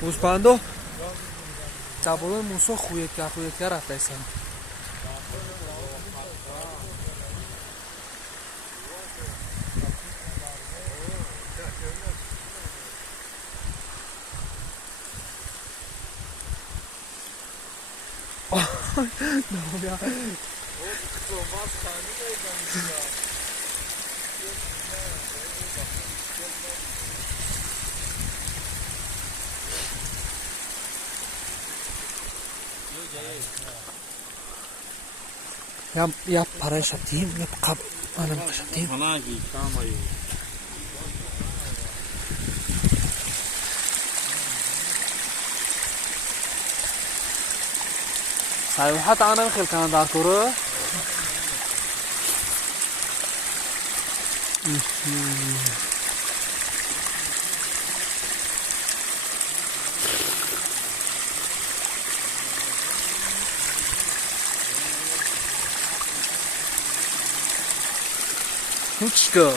گوسفندا جوابای موسی خویکه رفته ایستن. یا پرای شدیم یا قبل منم شدیم. سیاحت آنم خیلی کنن در کوره. Let's go.